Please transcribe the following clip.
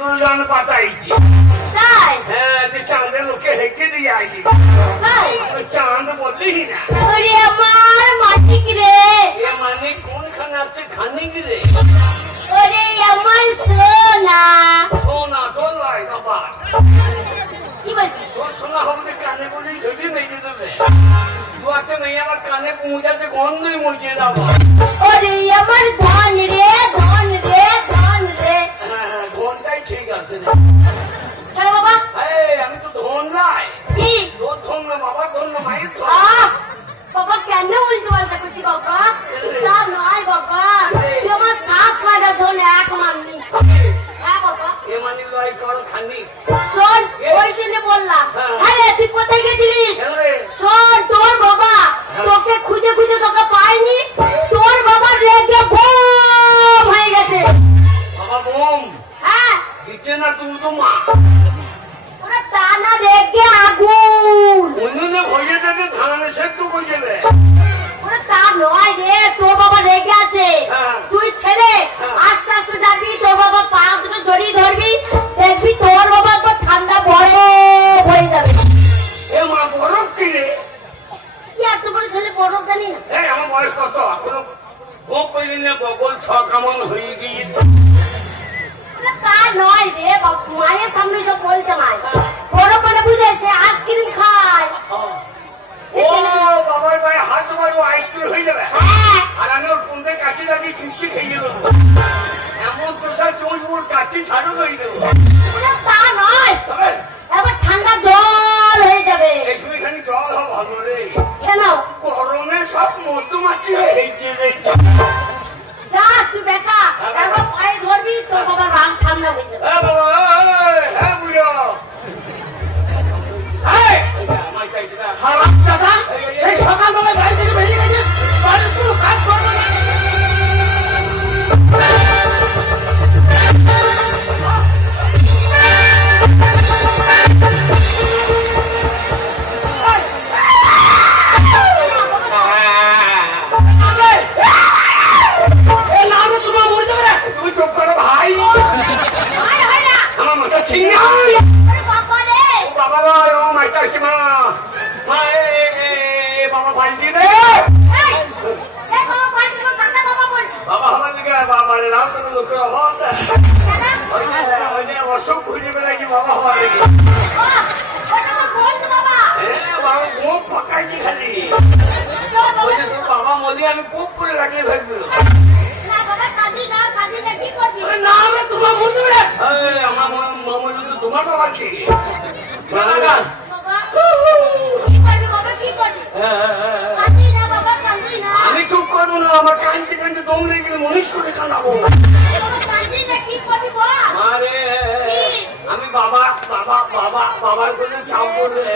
দুজন পাঠাইছি তাই হ্যাঁ চাঁদের লোকে হেঁকে দিয়ে আইলি তাই চাঁদ বললি না ওরে আমার মাটিক রে এ মানে কোনখানে আছে খানিক রে ওরে আমার সোনা সোনা তোর লাই বাবা কি বলছিস তোর সোনা হবে কানে বলি ঝুলি মেজে দেবে দু একটা মেয়ে আমার কানে পৌঁছাতে গন্ধই মুজিয়ে দেবো ওরে আমার ধন রে ধন রে ধন রে হ্যাঁ ধনটাই ঠিক আছে রে কেন বাবা আমি তো ধন লাই কি তোর ধন না বাবার ধন না মায়ের ধন আহ, বাবা কেন উল্টো পাল্টা করছি বাবা তা নয় বাবা তুই আমার সাত লাগা ধন এক মানলি হ্যাঁ বাবা এ মানে লাই কর খানিক শোন ওই জন্য বললাম আরে তুই কোথায় গেছিলিস কেন রে শোন তোর বাবা তোকে খুঁজে খুঁজে তোকে পাইনি তোর বাবা রেগে বোম হয়ে গেছে বাবা বোম হ্যাঁ দিচ্ছে না তুই তো মা ওরা তা না রেগে আগুন অন্যনে ভয়ে দিতে ধানে সেদ্ধ করে দেবে ওরা তা নয় রে তোর বাবা রেগে আছে হ্যাঁ। তুই ছেড়ে আস্তে আস্তে যাবি তোর বাবা পা দুটো জড়িয়ে ধরবি দেখবি তোর বাবা একবার ঠান্ডা বরফ হয়ে যাবে এ মা বরফ কিনে কি এত বড় ছেলে বরফ জানি না এই আমার বয়স কত এখনো গোপ পেলি না বগল ছ কামান হয়ে গিয়েছে ওরা তা নয় রে বাবা মায়ের সামনে সব বলতে নাই বরফ মানে বুঝে সে আইসক্রিম খায় ও বাবার ভাই হাত মারো আইসক্রিম হয়ে যাবে হ্যাঁ আর আমি ওর কুন্দে কাঠি লাগিয়ে চুষি খেয়ে দেবো এমন তোষা চোখ ওর কাঠি ছাড়ো হয়ে দেবো ওরা তা নয় তবে এবার ঠান্ডা জল হয়ে যাবে এই সময়খানি জল হওয়া ভালো রে কেন গরমে সব মধ্যমাছি হয়েছে যা তুই বেটা একবার পায়ে ধরবি তোর বাবা রাগ ঠান্ডা হয়ে যাবে হ্যাঁ বাবা হ্যাঁ বুঝো আমার চাইছে না হারাম চাচা সেই সকালবেলায় বাড়ি থেকে বেরিয়ে গেছিস বাড়ির কোনো কাজ করবো না এ নাম তোমার মরে যাবে রে তুমি চুপ করো ভাই আরে হয় না আমার মাথা ঠিক না আরে বাবা রে বাবা ও মাই চাইছে মা মা বাবা ভাই দি দে এই এই বাবা পানি দেবো কাকা বাবা বল বাবা আমার দিকে বাবা রে রাম তুমি লোকের অভাব আছে ওই যে অসুখ খুঁজে বেড়াই বাবা হওয়ার দিকে ওটা তো বল তো বাবা বাবা মুখ ফাঁকাই দি খালি ওই যে তোর বাবা মলি আমি খুব করে লাগিয়ে ফেলবো না বাবা কাঁদি না কি করবি নাম তোমার মরে যাবে রে আমার মামলি তো তোমার বাবা কি বাবা কি করবি কাঁদি না বাবা কাঁদি না আমি চুপ করবো না আমার কানতে কানতে দম লেগে গেলে মনীষ করে কাঁদাবো বাবা কাঁদি না কি করবি বল আরে আমি বাবা বাবা বাবা বাবার করে চাপ করলে